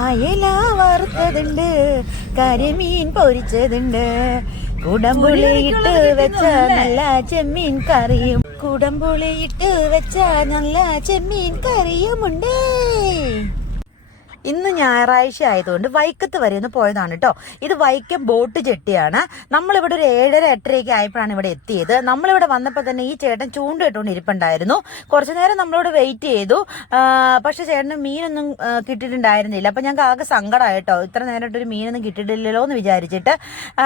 അയല വറുത്തതുണ്ട്, കരിമീൻ പൊരിച്ചതുണ്ട്, കുടംപുളിയിട്ട് വെച്ച നല്ല ചെമ്മീൻ കറിയും, കുടംപുളിയിട്ട് വെച്ച നല്ല ചെമ്മീൻ കറിയുമുണ്ട്. ഇന്ന് ഞായറാഴ്ച ആയതുകൊണ്ട് വൈക്കത്ത് വരെ ഒന്ന് പോയതാണ് കേട്ടോ. ഇത് വൈക്കം ബോട്ട് ജെട്ടിയാണ്. നമ്മളിവിടെ ഒരു 7:30-8:00 ആയപ്പോഴാണ് ഇവിടെ എത്തിയത്. നമ്മളിവിടെ വന്നപ്പോൾ തന്നെ ഈ ചേട്ടൻ ചൂണ്ടിട്ടുകൊണ്ട് ഇരിപ്പുണ്ടായിരുന്നു. കുറച്ചു നേരം നമ്മളിവിടെ വെയിറ്റ് ചെയ്തു. പക്ഷെ ചേട്ടന് മീനൊന്നും കിട്ടിയിട്ടുണ്ടായിരുന്നില്ല. അപ്പം ഞങ്ങൾക്ക് ആകെ സങ്കടമായി കേട്ടോ, ഇത്ര നേരമായിട്ടൊരു മീനൊന്നും കിട്ടിയിട്ടില്ലല്ലോ എന്ന് വിചാരിച്ചിട്ട്.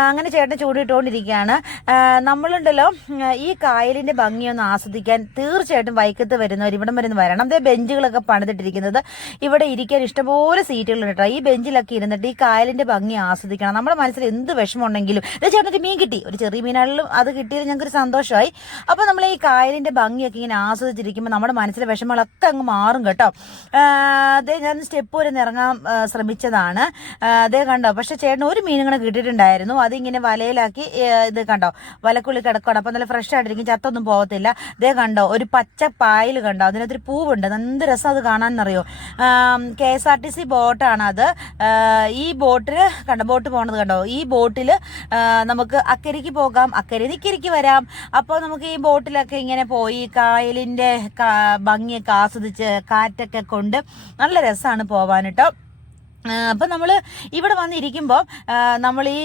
അങ്ങനെ ചേട്ടൻ ചൂണ്ടിട്ടുകൊണ്ടിരിക്കുകയാണ്. നമ്മളുണ്ടല്ലോ ഈ കായലിന്റെ ഭംഗിയൊന്ന് ആസ്വദിക്കാൻ തീർച്ചയായിട്ടും വൈക്കത്ത് വരുന്നവർ ഇവിടം വരുന്ന വരണം. അതേ ബെഞ്ചുകളൊക്കെ പണിതിട്ടിരിക്കുന്നത്, ഇവിടെ ഇരിക്കാൻ ഇഷ്ടംപോലെ സീറ്റുകളുണ്ട് കേട്ടോ. ഈ ബെഞ്ചിലൊക്കെ ഇരുന്നിട്ട് ഈ കായലിന്റെ ഭംഗി ആസ്വദിക്കണം. നമ്മുടെ മനസ്സിൽ എന്ത് വിഷമം ഉണ്ടെങ്കിലും ചേട്ടനൊരു മീൻ കിട്ടി, ഒരു ചെറിയ മീനാണെങ്കിലും അത് കിട്ടിയത് ഞങ്ങൾക്കൊരു സന്തോഷമായി. അപ്പൊ നമ്മൾ ഈ കായലിന്റെ ഭംഗിയൊക്കെ ഇങ്ങനെ ആസ്വദിച്ചിരിക്കുമ്പോൾ നമ്മുടെ മനസ്സിലെ വിഷമങ്ങളൊക്കെ അങ്ങ് മാറും കേട്ടോ. അതേ ഞാൻ സ്റ്റെപ്പ് വരെ ഇറങ്ങാൻ ശ്രമിച്ചതാണ്. അതേ കണ്ടോ, പക്ഷെ ചേട്ടന് ഒരു മീനും കൂടെ കിട്ടിയിട്ടുണ്ടായിരുന്നു. അതിങ്ങനെ വലയിലാക്കി ഇത് കണ്ടോ, വലക്കുള്ളി കിടക്കണം. അപ്പൊ നല്ല ഫ്രഷ് ആയിട്ടിരിക്കും, ചത്തൊന്നും പോകത്തില്ല. അതേ കണ്ടോ, ഒരു പച്ച പായൽ കണ്ടോ, അതിനകത്തൊരു പൂവുണ്ട്. എന്ത് രസം അത് കാണാനെന്നറിയോ. KSRTC ബോട്ടാണ് അത്. ഈ ബോട്ടിൽ കണ്ടോ, ബോട്ട് പോണത് കണ്ടോ. ഈ ബോട്ടിൽ നമുക്ക് അക്കരയ്ക്ക് പോകാം, അക്കരെ ഇക്കരയ്ക്ക് വരാം. അപ്പോൾ നമുക്ക് ഈ ബോട്ടിലൊക്കെ ഇങ്ങനെ പോയി കായലിന്റെ ഭംഗിയൊക്കെ ആസ്വദിച്ച് കാറ്റൊക്കെ കൊണ്ട് നല്ല രസമാണ് പോവാൻ കേട്ടോ. അപ്പം നമ്മൾ ഇവിടെ വന്നിരിക്കുമ്പോൾ നമ്മൾ ഈ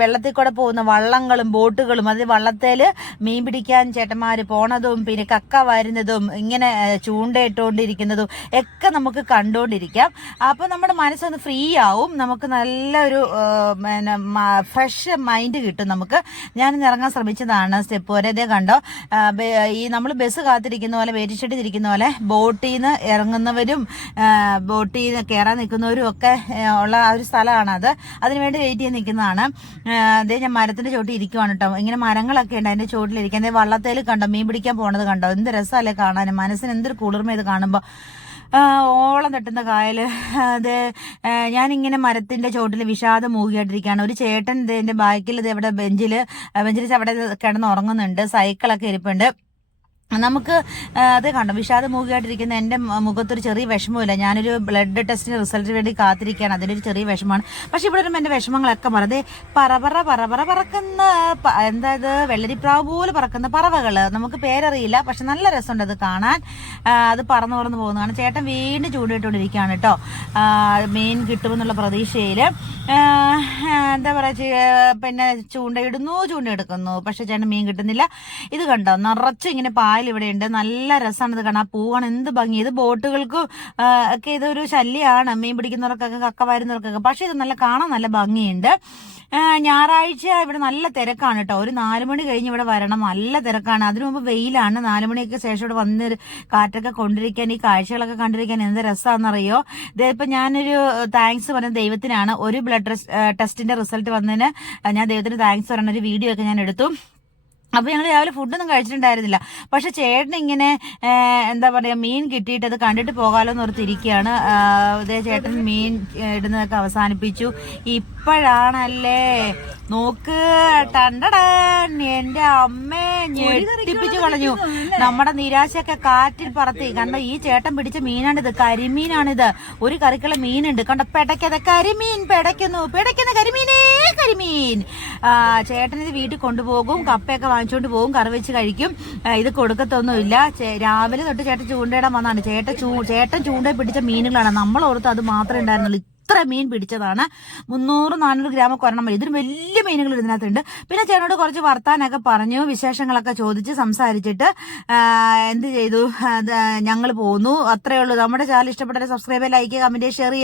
വെള്ളത്തിൽ കൂടെ പോകുന്ന വള്ളങ്ങളും ബോട്ടുകളും, അത് വള്ളത്തേൽ മീൻ പിടിക്കാൻ ചേട്ടന്മാർ പോണതും പിന്നെ കക്ക വരുന്നതും ഇങ്ങനെ ചൂണ്ടയിട്ടുകൊണ്ടിരിക്കുന്നതും ഒക്കെ നമുക്ക് കണ്ടുകൊണ്ടിരിക്കാം. അപ്പോൾ നമ്മുടെ മനസ്സൊന്ന് ഫ്രീ ആവും, നമുക്ക് നല്ലൊരു പിന്നെ ഫ്രഷ് മൈൻഡ് കിട്ടും നമുക്ക്. ഞാനിന്ന് ഇറങ്ങാൻ ശ്രമിച്ചതാണ് സ്റ്റെപ്പ് വരെ. ഇതേ കണ്ടോ, ഈ നമ്മൾ ബസ് കാത്തിരിക്കുന്ന പോലെ വെയിറ്റിംഗ് ഷെഡിൽ ഇരിക്കുന്ന പോലെ ബോട്ടിൽ നിന്ന് ഇറങ്ങുന്നവരും ബോട്ടിൽ നിന്ന് കയറാൻ നിൽക്കുന്നവരും ഒക്കെ ഉള്ള ആ ഒരു സ്ഥലമാണ് അത്. അതിനുവേണ്ടി വെയിറ്റ് ചെയ്ത് നിൽക്കുന്നതാണ്. അതേ ഞാൻ മരത്തിന്റെ ചോട്ടിൽ ഇരിക്കുവാണ് കേട്ടോ. ഇങ്ങനെ മരങ്ങളൊക്കെ ഉണ്ട്, അതിന്റെ ചോട്ടിലിരിക്കാൻ. അതേ വള്ളത്തേൽ കണ്ടോ മീൻ പിടിക്കാൻ പോണത് കണ്ടോ, എന്ത് രസമല്ലേ കാണാൻ. മനസ്സിന് എന്തൊരു കുളിർമ ഇത് കാണുമ്പോൾ. ഓളം തട്ടുന്ന കായല്. അത് ഞാനിങ്ങനെ മരത്തിന്റെ ചോട്ടിൽ വിഷാദം മൂകിയായിട്ടിരിക്കുകയാണ്. ഒരു ചേട്ടൻ ഇതിന്റെ ബാക്കിൽ ഇത് എവിടെ ബെഞ്ചിൽ അവിടെ കിടന്ന് ഉറങ്ങുന്നുണ്ട്. സൈക്കിളൊക്കെ ഇരിപ്പുണ്ട്. നമുക്ക് അത് കണ്ടോ, വിഷാദം മൂകിയായിട്ടിരിക്കുന്ന എൻ്റെ മുഖത്തൊരു ചെറിയ വിഷമമില്ല. ഞാനൊരു ബ്ലഡ് ടെസ്റ്റിന് റിസൾട്ടിന് വേണ്ടി കാത്തിരിക്കുകയാണ്, അതിനൊരു ചെറിയ വിഷമമാണ്. പക്ഷെ ഇവിടെ വരുമ്പോൾ എൻ്റെ വിഷമങ്ങളൊക്കെ മറതെ പറ പറക്കുന്ന എന്താ ഇത് വെള്ളരിപ്രാവ് പോലെ പറക്കുന്ന പറവകൾ. നമുക്ക് പേരറിയില്ല, പക്ഷെ നല്ല രസമുണ്ട് അത് കാണാൻ. അത് പറന്നു പോകുന്നതാണ്. ചേട്ടൻ വീണ്ടും ചൂണ്ടിട്ടുകൊണ്ടിരിക്കുകയാണ് കേട്ടോ, മീൻ കിട്ടുമെന്നുള്ള പ്രതീക്ഷയിൽ. എന്താ പറയുക, പിന്നെ ചൂണ്ടയെടുക്കുന്നു, പക്ഷെ ചേട്ടൻ മീൻ കിട്ടുന്നില്ല. ഇത് കണ്ടോ, നിറച്ച് ഇങ്ങനെ ഇവിടെ ഉണ്ട്. നല്ല രസമാണ് ഇത് കാണാൻ. പൂവാണ്, എന്ത് ഭംഗി. ഇത് ബോട്ടുകൾക്കും ഒക്കെ ഇതൊരു ശല്യമാണ്, മീൻ പിടിക്കുന്നവർക്കൊക്കെ കക്ക വരുന്നവർക്കൊക്കെ. പക്ഷെ ഇത് നല്ല കാണാൻ നല്ല ഭംഗിയുണ്ട്. ഞായറാഴ്ച ഇവിടെ നല്ല തിരക്കാണ് കേട്ടോ. ഒരു 4 മണി കഴിഞ്ഞ് ഇവിടെ വരണം, നല്ല തിരക്കാണ്. അതിനു മുമ്പ് വെയിലാണ്. 4 മണിയൊക്കെ ശേഷം ഇവിടെ വന്ന് കാറ്റൊക്കെ കൊണ്ടിരിക്കാൻ, ഈ കാഴ്ചകളൊക്കെ കണ്ടിരിക്കാൻ എന്ത് രസമാണെന്നറിയോ. ഇതിപ്പോ ഞാനൊരു താങ്ക്സ് പറയുന്ന ദൈവത്തിനാണ്. ഒരു ബ്ലഡ് ടെസ്റ്റിന്റെ റിസൾട്ട് വന്നതിന് ഞാൻ ദൈവത്തിന് താങ്ക്സ് പറയുന്ന ഒരു വീഡിയോ ഒക്കെ ഞാൻ എടുത്തു. അപ്പൊ ഞങ്ങൾ രാവിലെ ഫുഡൊന്നും കഴിച്ചിട്ടുണ്ടായിരുന്നില്ല. പക്ഷെ ചേട്ടൻ ഇങ്ങനെ എന്താ പറയാ, മീൻ കിട്ടിയിട്ട് അത് കണ്ടിട്ട് പോകാലോ എന്ന് ഓർത്തിരിക്കുകയാണ്. അതേ ചേട്ടൻ മീൻ ഇടുന്നതൊക്കെ അവസാനിപ്പിച്ചു. ഇപ്പോഴാണല്ലേ നോക്ക്, ടണ്ടടൻ, എന്റെ അമ്മേ ഞെട്ടിപ്പിച്ചു കളഞ്ഞു. നമ്മുടെ നിരാശയൊക്കെ കാറ്റിൽ പറത്തി. കണ്ടോ, ഈ ചേട്ടൻ പിടിച്ച മീനാണിത്, കരിമീനാണിത്. ഒരു കറിക്കുള്ള മീനുണ്ട് കണ്ടോ, പെടയ്ക്കത് കരിമീൻ, പെടയ്ക്കുന്ന കരിമീൻ. ചേട്ടനിത് വീട്ടിൽ കൊണ്ടുപോകും, കപ്പയൊക്കെ വാങ്ങിച്ചോണ്ട് പോകും, കറി വെച്ച് കഴിക്കും. ഇത് കൊടുക്കത്തൊന്നുമില്ല. രാവിലെ തൊട്ട് ചേട്ടൻ ചൂണ്ടയിടാൻ വന്നാണ്. ചേട്ടൻ ചൂണ്ടയിൽ പിടിച്ച മീനുകളാണ്. നമ്മൾ ഓർത്ത് അത് മാത്രമേ ഉണ്ടായിരുന്നുള്ളൂ. ഇത്ര മീൻ പിടിച്ചതാണ്. 300-400 ഗ്രാമൊക്കെ ഒരെണ്ണം മതി. ഇതിന് വലിയ മീനുകൾ ഇതിനകത്തുണ്ട്. പിന്നെ ചേട്ടനോട് കുറച്ച് വർത്താനൊക്കെ പറഞ്ഞു, വിശേഷങ്ങളൊക്കെ ചോദിച്ച് സംസാരിച്ചിട്ട് എന്ത് ചെയ്തു, ഞങ്ങൾ പോന്നു. അത്രേ ഉള്ളൂ. നമ്മുടെ ചാനൽ ഇഷ്ടപ്പെട്ട സബ്സ്ക്രൈബ്, ലൈക്ക്, കമന്റ്, ഷെയർ ചെയ്യുക.